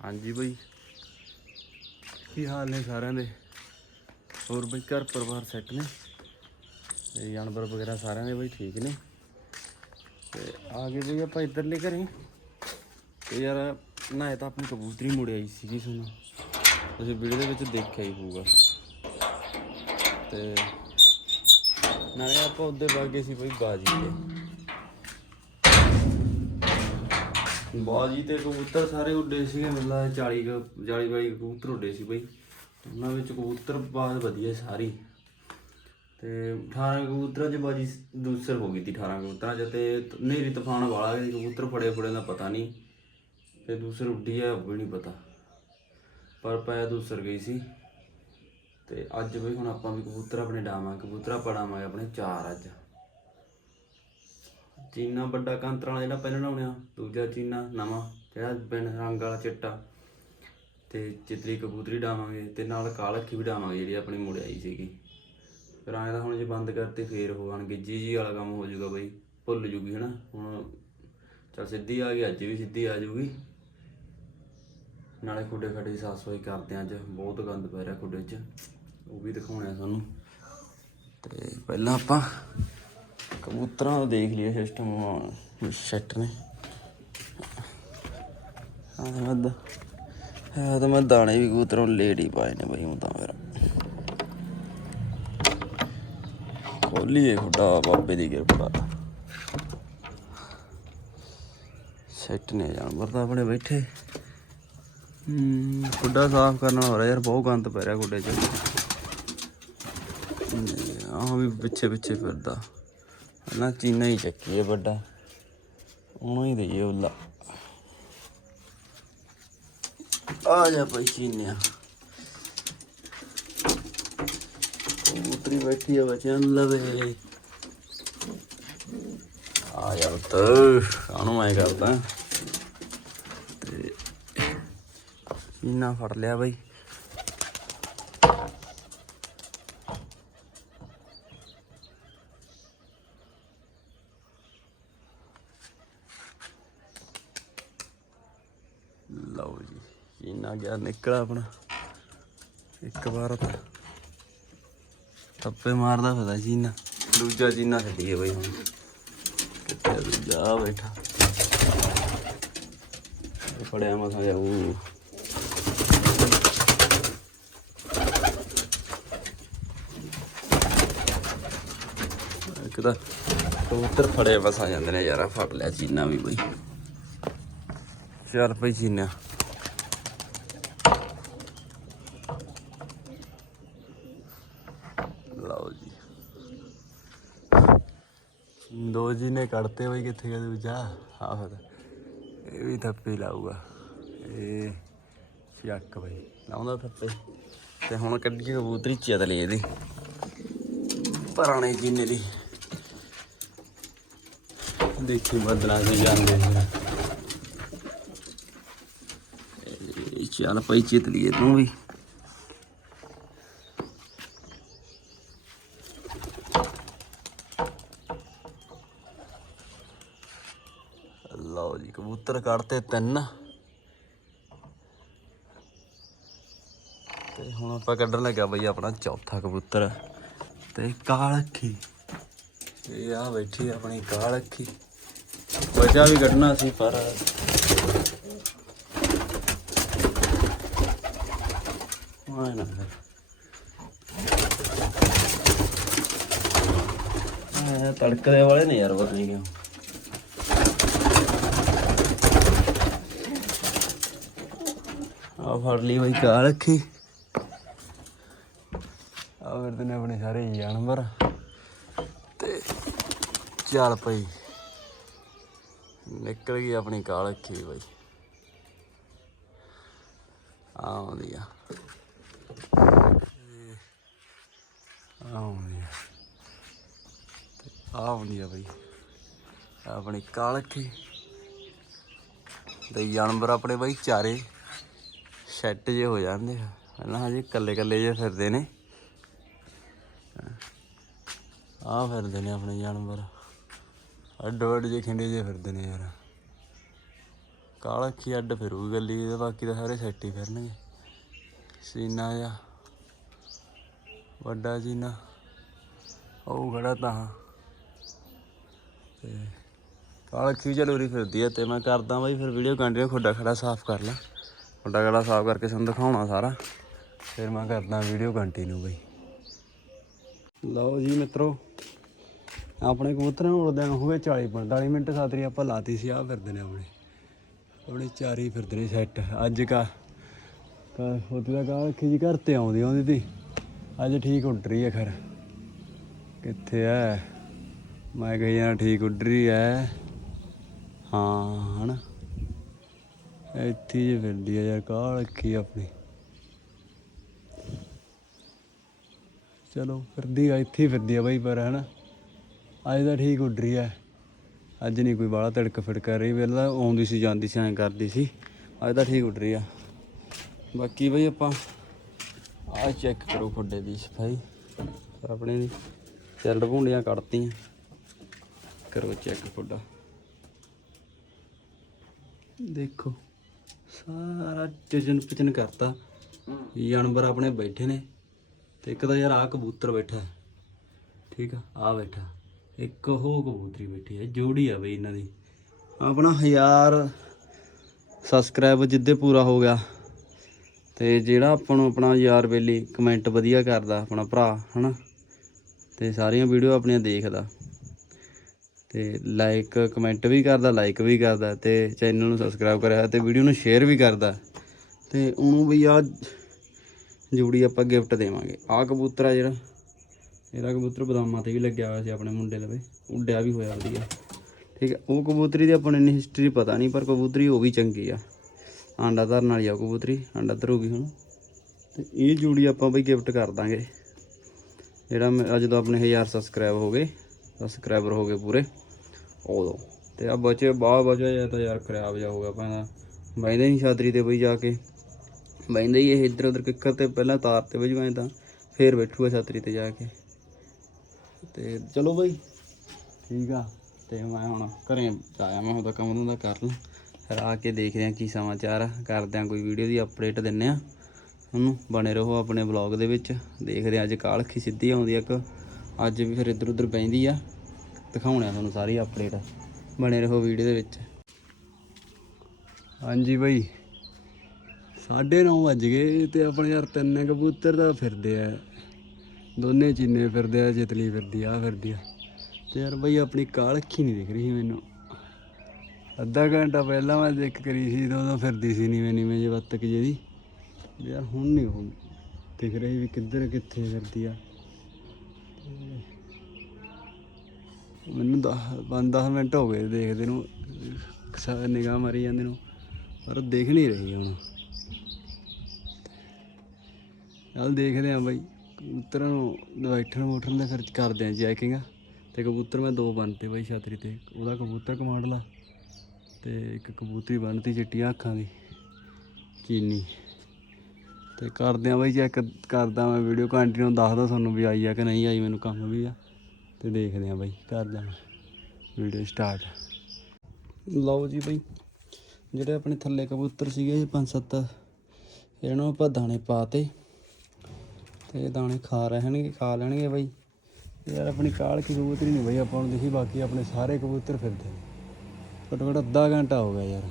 ਹਾਂਜੀ ਬਈ। ਕੀ ਹਾਲ ਨੇ ਸਾਰਿਆਂ ਦੇ? ਹੋਰ ਬਈ ਘਰ ਪਰਿਵਾਰ ਸੈੱਟ ਨੇ? ਤੇ ਜਾਨਵਰ ਵਗੈਰਾ ਸਾਰਿਆਂ ਦੇ ਬਈ ਠੀਕ ਨੇ? ਤੇ ਆ ਗਏ ਬਈ ਆਪਾਂ ਇੱਧਰਲੇ ਘਰੇ। ਤੇ ਯਾਰ ਨਾ ਇਹ ਤਾਂ ਆਪਣੀ ਕਬੂਤਰੀ ਮੁੜ ਆਈ ਸੀਗੀ ਤੁਹਾਨੂੰ ਤੁਸੀਂ ਵੀਡੀਓ ਦੇ ਵਿੱਚ ਦੇਖਿਆ ਹੀ ਹੋਊਗਾ। ਤੇ ਨਾਲੇ ਆਪਾਂ ਉਹਦੇ ਬਾਗੇ ਸੀ ਬਈ ਬਾਜੀ ਤੇ ਬਾਜੀ ਤੇ ਕਬੂਤਰ ਸਾਰੇ ਉੱਡੇ ਸੀਗੇ ਮਤਲਬ 40 ਕੁ 40 ਬਾਈ ਕਬੂਤਰ ਉੱਡੇ ਸੀ ਬਈ। ਉਹਨਾਂ ਵਿੱਚ ਕਬੂਤਰ ਬਾਜ਼ ਵਧੀਆ ਸਾਰੀ। ਤੇ 18 ਕਬੂਤਰਾਂ 'ਚ ਬਾਜੀ ਦੂਸਰ ਹੋ ਗਈ ਤੀ 18 ਕਬੂਤਰਾਂ 'ਚ ਤੇ ਨੇਰੀ ਤੂਫਾਨ ਵਾਲਾ ਗਿਆ ਕਬੂਤਰ ਫੜੇ ਫੜੇ ਦਾ ਪਤਾ ਨਹੀਂ। ਤੇ ਦੂਸਰ ਉੱਡੀ ਆ, ਉਹ ਵੀ ਨਹੀਂ ਪਤਾ। ਪਰ ਪੈ ਦੂਸਰ ਗਈ ਸੀ। ਤੇ ਅੱਜ ਬਈ ਹੁਣ ਆਪਾਂ ਵੀ ਕਬੂਤਰ ਆਪਣੇ ਡਾਵਾਂ, ਕਬੂਤਰ ਆਪਾਂ ਆਪਣੇ ਚਾਰ ਅੱਜ। ਚੀਨਾ ਵੱਡਾ ਕੰਤਰ ਵਾਲਾ ਜਿਹੜਾ ਪਹਿਲਾਂ ਲਾਉਣਿਆ ਦੂਜਾ ਚੀਨਾ ਨਵਾਂ, ਜਿਹੜਾ ਬਿਨ ਰੰਗ ਵਾਲਾ ਚਿੱਟਾ। ਤੇ ਚਿੱਤਰੀ ਕਬੂਤਰੀ ਡਾਵਾਂਗੇ ਤੇ ਨਾਲ ਕਾਲਖੀ ਵੀ ਡਾਵਾਂਗੇ ਜਿਹੜੀ ਆਪਣੀ ਮੁੜ ਆਈ ਸੀਗੀ। ਫਿਰ ਆਏ ਤਾਂ ਹੁਣ ਜੇ ਬੰਦ ਕਰਤੇ ਫੇਰ ਹੋਣਗੇ ਜੀ ਜੀ ਵਾਲਾ ਕੰਮ ਹੋ ਜਾਊਗਾ ਬਈ, ਭੁੱਲ ਜੂਗੀ ਹਨਾ। ਹੁਣ ਚਲ ਸਿੱਧੀ ਆ ਗਈ, ਅੱਜ ਵੀ ਸਿੱਧੀ ਆ ਜੂਗੀ ਨਾਲੇ ਖੁੱਡੇ ਖੱਡੇ ਦੀ ਸਾਫ਼ ਸਫ਼ਾਈ ਕਰਦੇ ਹਾਂ ਅੱਜ, ਬਹੁਤ ਗੰਦ ਪੈ ਰਿਹਾ ਖੁੱਡੇ 'ਚ। ਉਹ ਵੀ ਦਿਖਾਉਣਾ ਤੁਹਾਨੂੰ ਤੇ ਪਹਿਲਾਂ ਆਪਾਂ ਕਬੂਤਰਾਂ ਦਾ ਦੇਖ ਲਿਆ ਸਿਸਟਮ ਸੈੱਟ ਨੇ। ਹਾਂ ਤਾਂ ਤਾਂ ਮੈਂ ਦਾਣੇ ਵੀ ਕਬੂਤਰਾਂ ਨੂੰ ਲੇਟ ਹੀ ਪਾਏ ਨੇ ਬਈ, ਹੁਣ ਤਾਂ ਖੋਲੀਏ ਖੁੱਡਾ ਬਾਬੇ ਦੀ ਕਿਰਪਾ। ਸੈੱਟ ਨੇ ਜਾਨਵਰ ਤਾਂ ਆਪਣੇ ਬੈਠੇ। ਹੂੰ, ਖੁੱਡਾ ਸਾਫ਼ ਕਰਨਾ ਹੋ ਰਿਹਾ ਯਾਰ, ਬਹੁਤ ਗੰਦ ਪੈ ਰਿਹਾ ਖੁੱਡੇ 'ਚ। ਆਹ ਵੀ ਪਿੱਛੇ ਪਿੱਛੇ ਫਿਰਦਾ। ਨਾ ਚੀਨਾ ਹੀ ਚੱਕੀ ਵੱਡਾ। ਉਹਨੂੰ ਹੀ ਦਈਏ ਉੱਲਾ। ਆ ਜਾ ਭਾਈ ਚੀਨਿਆ। ਉਤਰੀ ਬੈਠੀ ਆ ਬੱਚਿਆਂ ਨੂੰ ਲਵੇ। ਆ ਜਾ ਪੁੱਤ ਕਾਹਨੂੰ ਮੈਂ ਕਰਦਾ। ਤੇ ਚੀਨਾ ਫੜ ਲਿਆ ਬਈ ਲਓ ਜੀ ਚੀਨਾ ਗਿਆ ਨਿਕਲਾ ਆਪਣਾ। ਇੱਕ ਵਾਰ ਤਾਂ ਥੱਪੇ ਮਾਰਦਾ ਫਿਰਦਾ ਚੀਨਾ ਦੂਜਾ ਚੀਨਾ ਛੱਡੀਏ ਬਈ ਹੁਣ। ਕਿੱਥੇ ਆ ਦੂਜਾ? ਬੈਠਾ। ਇਹ ਫੜਿਆ ਮਸਾਂ ਜਾਊ ਇੱਕ ਤਾਂ ਕਬੂਤਰ ਫੜੇ ਬਸ ਜਾਂਦੇ ਨੇ ਯਾਰਾ ਫੜ ਲਿਆ ਚੀਨਾ ਵੀ ਬਈ। ਚੱਲ ਪਈ ਚੀਨਾ ਲਓ ਜੀ ਦੋ ਜੀ ਨੇ ਕੱਢਤੇ ਬਈ ਕਿੱਥੇ ਗਿਆ ਦੂਜਾ ਆ ਫਿਰ। ਇਹ ਵੀ ਥੱਪੇ ਲਾਊਗਾ। ਇਹ ਚੱਕ ਬਈ, ਲਾਉਂਦਾ ਥੱਪੇ। ਤੇ ਹੁਣ ਕੱਢੀ ਕਬੂਤਰੀ ਚਤਲੀ ਇਹਦੀ। ਪੁਰਾਣੇ ਜੀਨੇ ਦੀ। ਦੇਖੀ ਬਦਲਾ ਕੇ ਜਾਂਦੇ ਚੱਲ ਪਈ ਚਿਤਲੀਏ ਤੂੰ ਵੀ ਲਓ ਜੀ ਕੱਢਤੇ ਤਿੰਨ। ਤੇ ਹੁਣ ਆਪਾਂ ਕੱਢਣ ਲੱਗਾ ਬਈ ਆਪਣਾ ਚੌਥਾ ਕਬੂਤਰ ਤੇ ਕਾਲ ਅੱਖੀ ਇਹ ਆ ਬੈਠੀ ਆਪਣੀ ਕਾਲ ਅੱਖੀ ਬਚਾ ਵੀ ਕੱਢਣਾ ਸੀ, ਪਰ ਆਏ ਨਾ ਤੜਕਦੇ ਵਾਲੇ ਨੇ ਯਾਰ, ਪਤਾ ਨਹੀਂ ਕਿਉਂ। ਆ ਫੜ ਲਈ ਬਈ ਕਾਲ ਰੱਖੀ ਆ ਫਿਰਦੇ ਨੇ ਆਪਣੇ ਸਾਰੇ ਜਾਨਵਰ। ਤੇ ਚੱਲ ਪਈ ਨਿਕਲ ਗਈ ਆਪਣੀ ਕਾਲ ਰੱਖੀ ਬਈ। ਆ ਆਉਂਦੀ ਆ। ਆਉਂਦੀ ਆ। ਆਉਂਦੀ ਆ ਬਈ। ਆਪਣੀ ਕਾਲ ਰੱਖੀ ਤੇ ਜਾਨਵਰ ਆਪਣੇ ਬਈ ਚਾਰੇ। ਸੈੱਟ ਜੇ ਹੋ ਜਾਂਦੇ ਆ। ਪਹਿਲਾਂ ਹਜੇ ਕੱਲੇ ਕੱਲੇ ਜੇ ਫਿਰਦੇ ਨੇ। ਆ ਫਿਰਦੇ ਨੇ ਆਪਣੇ ਜਾਨਵਰ। ਅੱਡ ਅੱਡ ਜੇ ਖਿੰਡੇ ਜੇ ਫਿਰਦੇ ਨੇ ਯਾਰ। ਕਾਲ ਅੱਖੀ ਅੱਡ ਫਿਰੂਗੀ ਗੱਲੀ ਤੇ ਬਾਕੀ ਤਾਂ ਸਾਰੇ ਸੈੱਟ ਹੀ ਫਿਰਨਗੇ। ਸੀਨਾ ਜਾਂ ਵੱਡਾ ਜੀਨਾ ਉਹ ਖੜਾ ਤਾਂ ਤੇ ਕਾਲ ਅੱਖੀ ਚਲੋਰੀ ਫਿਰਦੀ ਆ ਤੇ ਮੈਂ ਕਰਦਾ ਬਾਈ ਫਿਰ ਵੀਡੀਓ ਕੰਟੀਨਿਊ, ਖੁੱਡਾ ਖੜਾ ਸਾਫ਼ ਕਰ ਲਾਂ। ਖੁੱਡਾ ਖੜਾ ਸਾਫ਼ ਕਰਕੇ ਤੁਹਾਨੂੰ ਦਿਖਾਉਣਾ ਸਾਰਾ। ਫਿਰ ਮੈਂ ਕਰਦਾ ਵੀਡੀਓ ਕੰਟੀਨਿਊ ਬਈ। ਲਓ ਜੀ ਮਿੱਤਰੋ, ਆਪਣੇ ਕਬੂਤਰਾਂ ਨੂੰ ਉੜਦਿਆਂ ਨੂੰ ਹੋ ਗਏ 40 45 ਮਿੰਟ ਸਾਤਰੀ ਆਪਾਂ ਲਾਤੀ ਸੀ ਆ ਫਿਰਦੇ ਨੇ ਆਪਣੇ। ਆਪਣੇ ਚਾਰੀ ਫਿਰਦੇ ਨੇ ਸੈੱਟ ਅੱਜ ਕਾ ਉਹਦੀ ਦਾ ਕਾ ਖਿਜੀ ਘਰ ਤੇ ਆਉਂਦੀ ਆਉਂਦੀ ਤੀ। ਅੱਜ ਠੀਕ ਉੱਡ ਰਹੀ ਹੈ ਖਰ। ਕਿੱਥੇ ਐ? ਮੈਂ ਕਹੀ ਜਾਣਾ ਠੀਕ ਉੱਡ ਰਹੀ ਐ। ਹਾਂ, ਹਨਾ? ਇੱਥੇ ਜੇ ਫਿਰਦੀ ਆ ਯਾਰ ਕਾਲ ਰੱਖੀ ਆਪਣੀ? ਚਲੋ, ਫਿਰਦੀ ਆ, ਇੱਥੇ ਹੀ ਫਿਰਦੀ ਆ ਬਾਈ, ਪਰ ਹਨਾ, ਅੱਜ ਤਾਂ ਠੀਕ ਉੱਡ ਰਹੀ ਐ ਅੱਜ ਨਹੀਂ ਕੋਈ ਬਾਹਲਾ ਤੜਕ ਫੜ ਰਹੀ ਪਹਿਲਾਂ ਆਉਂਦੀ ਸੀ, ਜਾਂਦੀ ਸੀ, ਐਂ ਕਰਦੀ ਸੀ। ਅੱਜ ਤਾਂ ਠੀਕ ਉੱਡ ਰਹੀ ਆ। ਬਾਕੀ ਬਈ ਆਪਾਂ ਆ ਚੈੱਕ ਕਰੋ ਖੁੱਡੇ ਦੀ, ਸਫ਼ਾਈ। ਆਪਣੇ ਦੀ ਚੱਲ ਭੁੰਡੀਆਂ ਕੱਢਤੀਆਂ। ਕਰੋ ਚੈੱਕ ਖੁੱਡਾ। ਦੇਖੋ। ਸਾਰਾ ਚਜਨ ਪਚਨ ਕਰਤਾ। ਜਾਨਵਰ ਆਪਣੇ ਬੈਠੇ ਨੇ ਤੇ ਇੱਕ ਤਾਂ ਯਾਰ ਆ ਕਬੂਤਰ ਬੈਠਾ ਹੈ। ਠੀਕ ਆ ਆ ਬੈਠਾ। ਇੱਕ ਉਹ ਕਬੂਤਰੀ ਬੈਠੀ ਹੈ ਜੋੜੀ ਆ ਬਈ ਇਹਨਾਂ ਦੀ। ਆਪਣਾ 1000 ਸਬਸਕ੍ਰਾਈਬ ਜਿੱਦੇ ਪੂਰਾ ਹੋ ਗਿਆ। ਤੇ ਜਿਹੜਾ ਆਪਾਂ ਨੂੰ ਆਪਣਾ ਯਾਰ ਬੇਲੀ ਕਮੈਂਟ ਵਧੀਆ ਕਰਦਾ ਆਪਣਾ ਭਰਾ ਹਨਾ? ਤੇ ਸਾਰੀਆਂ ਵੀਡੀਓ ਆਪਣੀਆਂ ਦੇਖਦਾ। ਤੇ ਲਾਈਕ ਕਮੈਂਟ ਵੀ ਕਰਦਾ ਲਾਈਕ ਵੀ ਕਰਦਾ ਤੇ ਚੈਨਲ ਨੂੰ ਸਬਸਕ੍ਰਾਈਬ ਕਰਿਆ ਤੇ ਵੀਡੀਓ ਨੂੰ ਸ਼ੇਅਰ ਵੀ ਕਰਦਾ। ਤੇ ਉਹਨੂੰ ਵੀ ਆ ਜੋੜੀ ਆਪਾਂ ਗਿਫਟ ਦੇਵਾਂਗੇ। ਆ ਕਬੂਤਰ ਆ ਜਿਹੜਾ। ਇਹਦਾ ਕਬੂਤਰ ਬਦਾਮਾਂ ਤੇ ਵੀ ਲੱਗਿਆ ਹੋਇਆ ਸੀ ਆਪਣੇ ਮੁੰਡੇ ਲਵੇ। ਉੱਡਿਆ ਵੀ ਹੋਇਆ ਵਧੀਆ। ਠੀਕ ਹੈ ਉਹ ਕਬੂਤਰੀ ਦੀ ਆਪਾਂ ਨੂੰ ਇੰਨੀ ਹਿਸਟਰੀ ਪਤਾ ਨਹੀਂ, ਪਰ ਕਬੂਤਰੀ ਉਹ ਵੀ ਚੰਗੀ ਆ। ਆਂਡਾ ਧਰਨ ਵਾਲੀ ਆ ਉਹ ਕਬੂਤਰੀ, ਆਂਡਾ ਧਰੂਗੀ ਹੁਣ। ਤੇ ਇਹ ਜੋੜੀ ਆਪਾਂ ਬਈ ਗਿਫਟ ਕਰ ਦਾਂਗੇ। ਜਿਹੜਾ ਮੈਂ- ਅੱਜ ਤੋਂ ਆਪਣੇ 1000 ਸਬਸਕ੍ਰਾਈਬ ਹੋ ਗਏ ਸਬਸਕ੍ਰਾਈਬਰ ਹੋ ਗਏ ਪੂਰੇ। ਉਦੋਂ ਤੇ ਆ ਬਚੇ ਬਾਹ ਬਚਿਆ ਜਾਂ ਤਾਂ ਯਾਰ ਖਰਾਬ ਜਾ ਹੋ ਗਿਆ ਪੈਂਦਾ ਬੈਂਦੇ ਨਹੀਂ ਛਾਤਰੀ ਤੇ ਬਈ ਜਾ ਕੇ। ਬੈਂਦੇ ਹੀ ਇਹ ਇੱਧਰ ਉੱਧਰ ਕਿੱਕਰ ਤੇ ਪਹਿਲਾਂ ਤਾਰ ਤੇ ਵਜਵਾਏ ਤਾਂ ਫੇਰ ਬੈਠੂਗਾ ਛਾਤਰੀ ਤੇ ਜਾ ਕੇ। ਤੇ ਚਲੋ ਬਈ, ਠੀਕ ਆ। ਤੇ ਮੈਂ ਹੁਣ ਘਰੇ ਆਇਆ ਮੈਂ ਉਹਦਾ ਕੰਮ ਧੰਦਾ ਕਰ ਲਾਂ। ਫਿਰ ਆ ਕੇ ਦੇਖਦੇ ਆ ਕੀ ਸਮਾਚਾਰ ਆ। ਕਰਦੇ ਆ ਕੋਈ ਵੀਡੀਓ ਦੀ ਅਪਡੇਟ ਦਿੰਨੇ ਆ ਉਹਨੂੰ ਬਣੇ ਰਹੋ ਆਪਣੇ ਬਲੌਗ ਦੇ ਵਿੱਚ। ਦੇਖਦੇ ਆ ਅੱਜ ਕਾਲਖੀ ਸਿੱਧੀ ਆਉਂਦੀ ਆ ਇੱਕ ਅੱਜ ਵੀ ਫਿਰ ਇੱਧਰ ਉੱਧਰ ਪੈਂਦੀ ਆ। ਦਿਖਾਉਣੇ ਆ ਤੁਹਾਨੂੰ ਸਾਰੀ ਅਪਡੇਟ ਬਣੇ ਰਹੋ ਵੀਡੀਓ ਦੇ ਵਿੱਚ। ਹਾਂਜੀ ਬਈ। 9:30 ਵੱਜ ਗਏ ਤੇ ਆਪਣੇ ਯਾਰ ਤਿੰਨ ਕਬੂਤਰ ਦਾ ਫਿਰਦੇ ਆ। ਦੋਨੇ ਚੀਨੇ ਫਿਰਦੇ ਆ, ਜਿਤਲੀ ਫਿਰਦੀ ਆ ਫਿਰਦੀ ਆ। ਤੇ ਯਾਰ ਬਈ ਆਪਣੀ ਕਾਲਖੀ ਨਹੀਂ ਦਿਖ ਰਹੀ ਮੈਨੂੰ। ਅੱਧਾ ਘੰਟਾ ਪਹਿਲਾਂ ਮੈਂ ਦੇਖ ਕਰੀ ਸੀ ਤਾਂ ਉਦੋਂ ਫਿਰਦੀ ਸੀ ਨੀਵੇਂ ਨੀਵੇਂ ਜੇ ਬੱਤਕ ਜਿਹੀ। ਯਾਰ ਹੁਣ ਨਹੀਂ ਉਹ ਦਿਖ ਰਹੀ ਵੀ ਕਿੱਧਰ ਕਿੱਥੇ ਫਿਰਦੀ ਆ। ਤੇ ਮੈਨੂੰ 5-10 ਮਿੰਟ ਹੋ ਗਏ ਦੇਖਦੇ ਨੂੰ। ਨਿਗਾਹ ਮਾਰੀ ਜਾਂਦੇ ਨੂੰ, ਪਰ ਦੇਖ ਨਹੀਂ ਰਹੀ ਹੁਣ। ਚੱਲ ਦੇਖਦੇ ਆ ਬਾਈ। ਕਬੂਤਰਾਂ ਨੂੰ ਬੈਠਣ ਬੂਠਣ ਦਾ ਫਿਰ ਕਰਦੇ ਆ ਚੈਕਿੰਗ ਤੇ ਕਬੂਤਰ ਮੈਂ ਦੋ ਬੰਨਤੇ ਬਾਈ ਛਤਰੀ ਤੇ। ਉਹਦਾ ਕਬੂਤਰ ਕਮਾਂਡ ਲਾ। ਤੇ ਇੱਕ ਕਬੂਤਰੀ ਬੰਨਤੀ ਚਿੱਟੀਆਂ ਅੱਖਾਂ ਦੀ। ਚੀਨੀ। ਤੇ ਕਰਦੇ ਆ ਬਾਈ ਚੈੱਕ ਕਰਦਾ ਮੈਂ ਵੀਡੀਓ ਕੰਟੀਨਿਊ ਦੱਸਦਾ ਤੁਹਾਨੂੰ ਵੀ ਆਈ ਆ ਕਿ ਨਹੀਂ ਆਈ, ਮੈਨੂੰ ਕੰਮ ਵੀ ਆ। ਤੇ ਦੇਖਦੇ ਆ ਬਾਈ, ਕਰਦਾ ਮੈਂ ਵੀਡੀਓ ਸਟਾਰਟ ਲਓ ਜੀ ਬਾਈ, ਜਿਹੜੇ ਆਪਣੇ ਥੱਲੇ ਕਬੂਤਰ ਸੀਗੇ ਪੰਜ ਸੱਤ, ਇਹਨਾਂ ਨੂੰ ਆਪਾਂ ਦਾਣੇ ਪਾਤੇ। ਤੇ ਦਾਣੇ ਖਾ ਰਹਿਣਗੇ, ਖਾ ਲੈਣਗੇ ਬਾਈ। ਯਾਰ ਆਪਣੀ ਕਾਲ ਕੀ ਕਬੂਤਰੀ ਨਹੀਂ ਬਾਈ, ਆਪਾਂ ਨੂੰ ਦੇਖੀ ਬਾਕੀ ਆਪਣੇ ਸਾਰੇ ਕਬੂਤਰ ਫਿਰਦੇ ਨੇ। ਘੱਟੋ ਘੱਟ ਅੱਧਾ ਘੰਟਾ ਹੋ ਗਿਆ ਯਾਰ।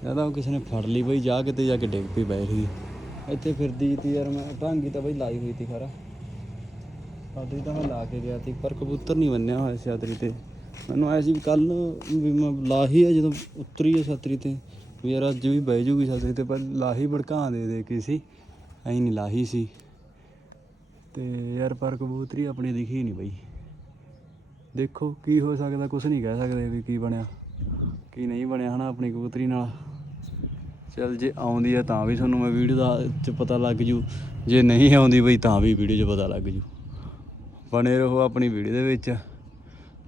ਜ਼ਿਆਦਾ ਉਹ ਕਿਸੇ ਨੇ ਫੜ ਲਈ ਬਈ, ਜਾ ਕਿਤੇ ਜਾ ਕੇ ਡਿੱਗ ਪਈ ਬੈਠ ਗਈ। ਇੱਥੇ ਫਿਰਦੀ ਤੀ ਯਾਰ ਮੈਂ, ਢਾਂਗੀ ਤਾਂ ਬਈ ਲਾਈ ਹੋਈ ਤੀ ਖਰਾ। ਸਾਡੀ ਤਾਂ ਮੈਂ ਲਾ ਕੇ ਗਿਆ ਤੀ, ਪਰ ਕਬੂਤਰ ਨਹੀਂ ਬੰਨਿਆ ਹੋਇਆ ਸੀ ਤੇ। ਮੈਨੂੰ ਆਇਆ ਸੀ ਵੀ ਕੱਲ ਵੀ ਮੈਂ ਲਾਹੀ ਆ ਜਦੋਂ ਉਤਰੀ ਆ ਛਤਰੀ ਤੇ, ਵੀ ਯਾਰ ਅੱਜ ਵੀ ਬਹਿ ਜੂਗੀ ਛਤਰੀ ਤੇ, ਪਰ ਲਾਹੀ ਭੜਕਾਂ ਦੇ ਦੇ ਕੇ ਸੀ। ਐਂ ਨਹੀਂ ਲਾਹੀ ਸੀ। ਤੇ ਯਾਰ ਪਰ ਕਬੂਤਰੀ ਆਪਣੀ ਦਿਖੀ ਨਹੀਂ ਬਈ। ਦੇਖੋ ਕੀ ਹੋ ਸਕਦਾ ਕੁਝ ਨਹੀਂ ਕਹਿ ਸਕਦੇ ਵੀ ਕੀ ਬਣਿਆ। ਕੀ ਨਹੀਂ ਬਣਿਆ ਹਨਾ ਆਪਣੀ ਕਬੂਤਰੀ ਨਾਲ। ਚਲ ਜੇ ਆਉਂਦੀ ਹੈ ਤਾਂ ਵੀ ਤੁਹਾਨੂੰ ਮੈਂ ਵੀਡੀਓ ਦਾ ਚ ਪਤਾ ਲੱਗ ਜੂ। ਜੇ ਨਹੀਂ ਆਉਂਦੀ ਬਈ ਤਾਂ ਵੀ ਵੀਡੀਓ 'ਚ ਪਤਾ ਲੱਗ ਜੂ। ਬਣੇ ਰਹੋ ਆਪਣੀ ਵੀਡੀਓ ਦੇ ਵਿੱਚ।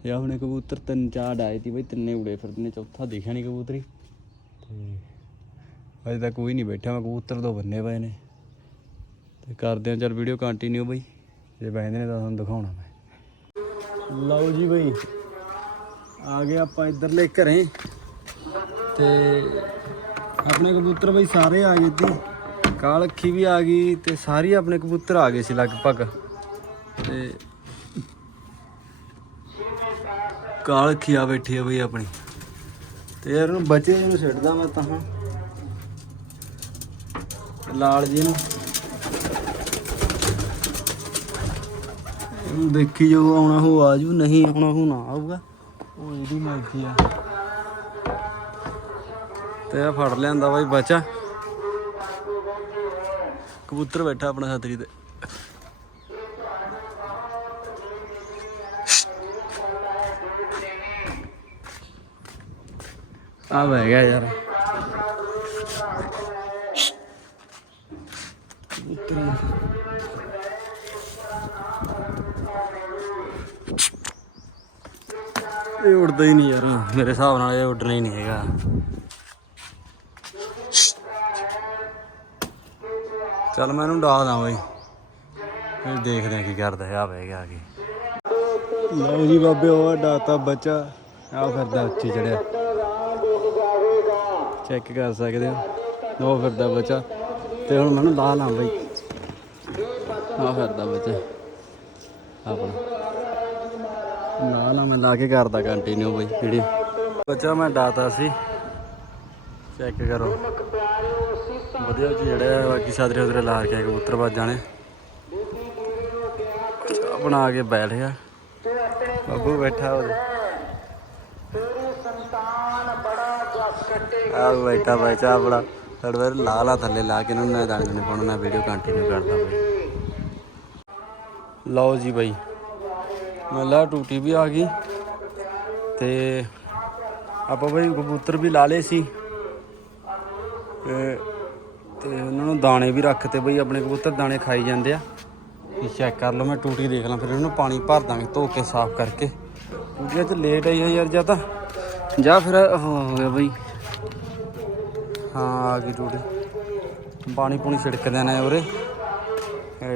ਇਹ ਆਪਣੇ ਕਬੂਤਰ ਤਿੰਨ ਚਾਰ ਆਏ ਤੀ ਬਈ, ਤਿੰਨੇ ਉੜੇ ਫਿਰਦੇ ਨੇ, ਚੌਥਾ ਦਿਖਿਆ ਨਹੀਂ ਕਬੂਤਰੀ। ਤੇ ਅਜੇ ਤੱਕ ਕੋਈ ਨਹੀਂ ਬੈਠਾ ਮੈਂ ਕਬੂਤਰ ਦੋ ਬੰਨੇ ਪਏ ਨੇ। ਤੇ ਕਰਦੇ ਆ ਚੱਲ ਵੀਡੀਓ ਕੰਟੀਨਿਊ ਬਈ। ਜੇ ਬੈਠਦੇ ਨੇ ਤਾਂ ਤੁਹਾਨੂੰ ਦਿਖਾਉਣਾ ਮੈਂ। ਲਓ ਜੀ ਬਈ, ਆ ਗਏ ਆਪਾਂ ਇੱਧਰਲੇ ਘਰੇ। ਤੇ ਆਪਣੇ ਕਬੂਤਰ ਬਈ ਸਾਰੇ ਆ ਗਏ ਤੇ ਕਾਲ ਅੱਖੀ ਵੀ ਆ ਗਈ ਤੇ ਸਾਰੇ ਆਪਣੇ ਕਬੂਤਰ ਆ ਗਏ ਸੀ ਲਗਭਗ। ਤੇ ਕਾਲ ਅੱਖੀ ਬੈਠੀ ਆ ਬਈ ਆਪਣੀ। ਤੇ ਯਾਰ ਉਹਨੂੰ ਬਚੇ ਜਿਹਨੂੰ ਛੱਡਦਾ ਮੈਂ ਤਾਂ। ਲਾਲ ਜੀ ਨੂੰ। ਦੇਖੀ ਜੋ ਆਉਣਾ ਹੋ ਆਜੂ, ਨਹੀਂ ਆਉਣਾ ਹੋ ਨਾ ਆਊਗਾ। ਉਹ ਇਹਦੀ ਮਰਜ਼ੀ ਆ। ਤੇ ਆ ਫੜ ਲਿਆਂਦਾ ਬਾਈ ਬੱਚਾ। ਕਬੂਤਰ ਬੈਠਾ ਆਪਣਾ ਛਤਰੀ ਤੇ। ਆ ਬਹਿ ਗਿਆ ਯਾਰ। ਇਹ ਉੱਡਦਾ ਹੀ ਨਹੀਂ ਯਾਰ। ਮੇਰੇ ਹਿਸਾਬ ਨਾਲ ਇਹ ਉੱਡਣਾ ਹੀ ਨਹੀਂ ਹੈਗਾ। ਚੱਲ ਮੈਂ ਇਹਨੂੰ ਡਾਹ ਦਾਂ ਬਈ। ਫਿਰ ਦੇਖਦੇ ਆ ਕੀ ਕਰਦਾ ਆ ਬਹਿ ਗਿਆ ਆ ਲਓ ਜੀ ਬਾਬੇ, ਉਹ ਡਾਤਾ ਬੱਚਾ। ਆ ਫਿਰਦਾ ਉੱਚੀ ਚੜਿਆ। ਚੈੱਕ ਕਰ ਸਕਦੇ ਹੋ? ਉਹ ਫਿਰਦਾ ਬੱਚਾ। ਤੇ ਹੁਣ ਮੈਨੂੰ ਲਾ ਲਾਂ ਬਈ। ਆ ਫਿਰਦਾ ਬੱਚਾ। ਆਪਣਾ। ਨਾ ਨਾ, ਮੈਂ ਲਾ ਕੇ ਕਰਦਾ ਕੰਟੀਨਿਊ ਬਈ, ਵੀਡੀਓ। ਬੱਚਾ, ਮੈਂ ਡਾਤਾ ਸੀ। ਚੈੱਕ ਕਰੋ। ਵਧੀਆ ਜੀ, ਜਿਹੜਾ ਬਾਕੀ ਸਾਦਰੇ ਉਧਰੇ ਲਾ ਕੇ ਕਬੂਤਰ ਵੱਜ ਜਾਣੇ ਬਣਾ ਕੇ ਬੈਠ ਗਿਆ। ਬੱਬੂ ਬੈਠਾ ਉਹਦੇ। ਆ ਬੈਠਾ ਬੱਚਾ ਆਪਣਾ ਥੋੜਾ ਲਾ ਲਾ ਥੱਲੇ ਲਾ ਕੇ, ਇਹਨਾਂ ਨੂੰ ਦਾਣੇ ਨੇ ਪਾਉਣਾ, ਮੈਂ ਵੀਡੀਓ ਕੰਟੀਨਿਊ ਕਰਦਾ ਬਈ ਲਓ ਜੀ ਬਈ ਮੱਲਾ ਟੂਟੀ ਵੀ ਆ ਗਈ। ਤੇ ਆਪਾਂ ਬਈ ਕਬੂਤਰ ਵੀ ਲਾ ਲਏ ਸੀ। ਤੇ ਤੇ ਉਹਨਾਂ ਨੂੰ ਦਾਣੇ ਵੀ ਰੱਖਤੇ ਬਈ ਆਪਣੇ ਕਬੂਤਰ ਦਾਣੇ ਖਾਈ ਜਾਂਦੇ ਆ। ਇਹ ਚੈੱਕ ਕਰ ਲਓ, ਮੈਂ ਟੂਟੀ ਦੇਖ ਲਾਂ, ਫਿਰ ਇਹਨੂੰ ਪਾਣੀ ਭਰ ਦਾਂਗੇ, ਧੋ ਕੇ ਸਾਫ਼ ਕਰਕੇ। ਟੂਟੀਆਂ 'ਚ ਲੇਟ ਆਈ ਆ ਯਾਰ ਜਾਂ ਤਾਂ। ਜਾਂ ਫਿਰ ਉਹ ਹੋ ਗਿਆ ਬਈ। ਹਾਂ, ਆ ਗਈ ਟੂਟੀ। ਪਾਣੀ ਪੂਣੀ ਛਿੜਕ ਦੇਣਾ ਉਰੇ।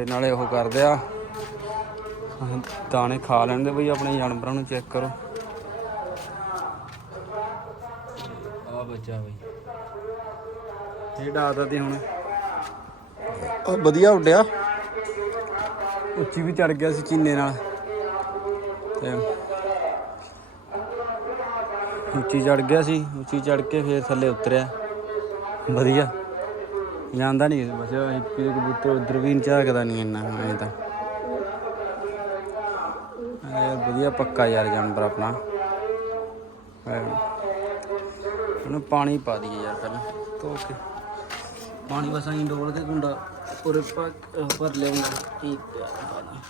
ਨਾਲੇ ਉਹ ਕਰਦੇ ਆ। ਦਾਣੇ ਖਾ ਲੈਣਦੇ ਬਈ, ਆਪਣੇ ਜਾਨਵਰਾਂ ਨੂੰ ਚੈੱਕ ਕਰੋ। ਆ ਬੱਚਾ ਬਈ। ਇਹ ਡਾਦਾ ਤੇ ਹੁਣ। ਆ ਵਧੀਆ ਉੱਡਿਆ। ਉੱਚੀ ਵੀ ਚੜ ਗਿਆ ਸੀ ਚੀਨੇ ਨਾਲ। ਤੇ ਉੱਚੀ ਚੜ ਗਿਆ ਸੀ ਉੱਚੀ ਚੜ ਕੇ ਫੇਰ ਥੱਲੇ ਉਤਰਿਆ। ਵਧੀਆ। ਜਾਂਦਾ ਨਹੀਂ ਬਸ ਹਿੱਪੀ ਦੇ ਕਬੂਤਰ ਉਧਰ ਵੀ ਨਹੀਂ ਝਾਕਦਾ ਨਹੀਂ ਇੰਨਾ ਐ ਤਾਂ। ਯਾਰ ਵਧੀਆ ਪੱਕਾ ਯਾਰ ਜਾਨਵਰ ਆਪਣਾ। ਉਹਨੂੰ ਪਾਣੀ ਪਾ ਦਈਏ ਯਾਰ ਪਹਿਲਾਂ। ਧੋ ਕੇ। ਪਾਣੀ ਬਸ ਐਂ ਡੋਲ ਕੇ ਗੁੰਡਾ ਉਰੇ ਭਰ ਲਿਆਉਂਗਾ ਕੀ ਪਾਣਾ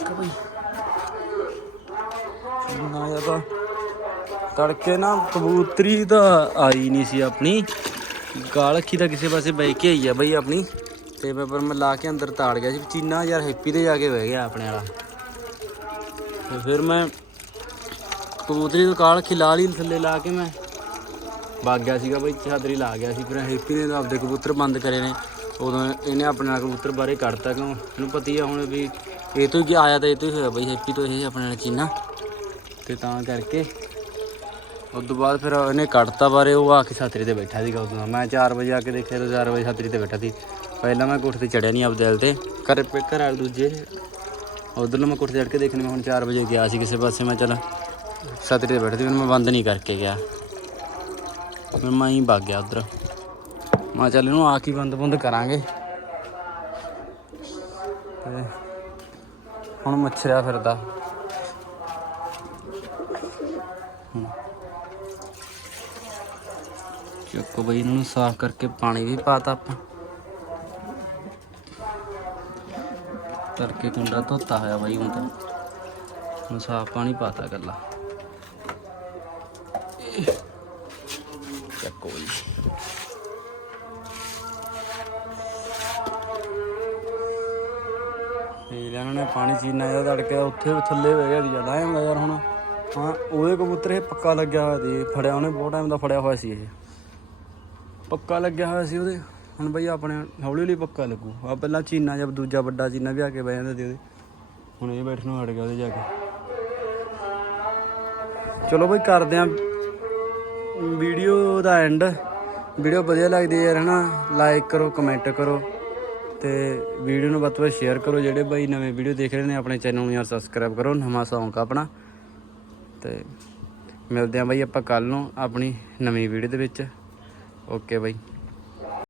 ਕਬਈ ਨਾ। ਯਾਰ ਤੜਕੇ ਨਾ ਕਬੂਤਰੀ ਤਾਂ ਆਈ ਨਹੀਂ ਸੀ ਆਪਣੀ। ਗਾਲ ਅੱਖੀ ਤਾਂ ਕਿਸੇ ਪਾਸੇ ਬੈ ਕੇ ਆਈ ਆ ਬਈ ਆਪਣੀ। ਤੇ ਮੈਂ ਪਰ ਮੈਂ ਲਾ ਕੇ ਅੰਦਰ ਤਾੜ ਗਿਆ ਸੀ। ਚੀਨਾ ਯਾਰ ਹੈਪੀ ਤੇ ਜਾ ਕੇ ਬਹਿ ਗਿਆ ਆਪਣੇ ਵਾਲਾ। ਤੇ ਫਿਰ ਮੈਂ ਕਬੂਤਰੀ ਤੋਂ ਕਾਲ ਖਿਲਾ ਲਈ ਥੱਲੇ ਲਾ ਕੇ ਮੈਂ ਵਗ ਗਿਆ ਸੀਗਾ ਬਈ, ਚਾਦਰੀ ਲਾ ਗਿਆ ਸੀ। ਫਿਰ ਹੈਪੀ ਨੇ ਤਾਂ ਆਪਦੇ ਕਬੂਤਰ ਬੰਦ ਕਰੇ ਨੇ। ਉਦੋਂ ਇਹਨੇ ਆਪਣੇ ਨਾਲ ਕਬੂਤਰ ਬਾਰੇ ਕੱਢਤਾ ਕਿਉਂ? ਇਹਨੂੰ ਪਤੀ ਆ ਹੁਣ ਵੀ ਇਹ ਤੋਂ ਕੀ ਆਇਆ ਤਾਂ ਇਹ ਤੋਂ ਹੀ ਹੋਇਆ ਬਈ, ਹੈਪੀ ਤੋਂ ਇਹ ਆਪਣੇ ਨਾਲ ਚੀਨਾ ਤੇ ਤਾਂ ਕਰਕੇ ਉਸ ਤੋਂ ਬਾਅਦ ਫਿਰ ਇਹਨੇ ਕੱਢਤਾ ਬਾਰੇ, ਉਹ ਆ ਕੇ ਛਾਤਰੀ ਤੇ ਬੈਠਾ ਸੀਗਾ ਉਦੋਂ। ਮੈਂ 4 ਵਜੇ ਆ ਕੇ ਦੇਖਿਆ ਤਾਂ 4 ਵਜੇ ਛਾਤਰੀ ਤੇ ਬੈਠਾ ਸੀ। ਪਹਿਲਾਂ ਮੈਂ ਕੋਠੇ ਤੇ ਚੜਿਆ ਨਹੀਂ ਆਪਦੇ ਦਿਲ ਤੇ। ਘਰ ਘਰ ਵਾਲੇ ਦੂਜੇ। ਉਧਰ ਮੈਂ ਕੋਠੇ ਤੇ ਚੜ ਕੇ ਦੇਖਣ, ਮੈਂ ਹੁਣ 4 ਵਜੇ ਗਿਆ ਸੀ ਕਿਸੇ ਪਾਸੇ, ਮੈਂ ਚੱਲ ਛਾਤਰੀ ਤੇ ਬੈਠਦੀ ਮੈਂ ਬੰਦ ਨਹੀਂ ਕਰਕੇ ਗਿਆ। ਫਿਰ ਮੈਂ ਹੀ ਭੱਗ ਗਿਆ ਉਧਰ। ਮੈਂ ਚੱਲ ਇਹਨੂੰ ਆ ਕੇ ਬੰਦ ਬੰਦ ਕਰਾਂਗੇ। ਹੁਣ ਮੱਛਰਿਆ ਫਿਰਦਾ। ਚੱਕੋ ਬਈ, ਇਹਨਾਂ ਨੂੰ ਸਾਫ਼ ਕਰਕੇ ਪਾਣੀ ਵੀ ਪਾਤਾ ਆਪਾਂ। ਕਰਕੇ ਕੁੰਡਾ ਧੋਤਾ ਹੋਇਆ ਬਾਈ ਹੁਣ ਤਾਂ। ਹੁਣ ਸਾਫ਼ ਪਾਣੀ ਪਾਤਾ ਗੱਲਾ ਤੇ ਇਹਨਾਂ ਨੇ ਪਾਣੀ ਚੀਨਾ ਇਹਦਾ ਤੜਕਿਆ ਉੱਥੇ ਥੱਲੇ ਬਹਿ ਗਿਆ ਦੀ ਜ਼ਿਆਦਾ, ਐ ਹੁੰਦਾ ਯਾਰ ਹੁਣ। ਹਾਂ, ਉਹਦੇ ਕਬੂਤਰ ਇਹ ਪੱਕਾ ਲੱਗਿਆ ਹੋਇਆ ਸੀ, ਫੜਿਆ, ਉਹਨੇ ਬਹੁਤ ਟਾਈਮ ਦਾ ਫੜਿਆ ਹੋਇਆ ਸੀ ਇਹ। ਪੱਕਾ ਲੱਗਿਆ ਹੋਇਆ ਸੀ ਉਹਦੇ। ਹੁਣ ਬਈ ਆਪਣੇ ਹੌਲੀ ਹੌਲੀ ਪੱਕਾ ਲੱਗੂ। ਆ ਪਹਿਲਾਂ ਚੀਨਾ ਜਦ ਦੂਜਾ ਵੱਡਾ ਚੀਨਾ ਵੀ ਆ ਕੇ ਬਹਿ ਜਾਂਦਾ ਸੀ ਉਹਦੇ। ਹੁਣ ਇਹ ਬੈਠਣ ਨੂੰ ਹਟ ਗਿਆ ਉਹਦੇ ਜਾ ਕੇ। ਚਲੋ ਬਈ ਕਰਦੇ ਆਂ ਵੀਡੀਓ ਦਾ ਐਂਡ ਵੀਡੀਓ ਵਧੀਆ ਲੱਗਦੀ ਯਾਰ, ਹਨਾ? ਲਾਈਕ ਕਰੋ ਕਮੈਂਟ ਕਰੋ। ਤੇ ਵੀਡੀਓ ਨੂੰ ਵੱਧ ਤੋਂ ਵੱਧ ਸ਼ੇਅਰ ਕਰੋ ਜਿਹੜੇ ਬਾਈ ਨਵੇਂ ਵੀਡੀਓ ਦੇਖ ਰਹੇ ਨੇ, ਆਪਣੇ ਚੈਨਲ ਨੂੰ ਯਾਰ ਸਬਸਕ੍ਰਾਈਬ ਕਰੋ, ਨਵਾਂ ਸੌਂਕ ਆਪਣਾ। ਤੇ ਮਿਲਦੇ ਆਂ ਬਾਈ ਆਪਾਂ ਕੱਲ ਨੂੰ ਆਪਣੀ ਨਵੀਂ ਵੀਡੀਓ ਦੇ ਵਿੱਚ। Okay bye.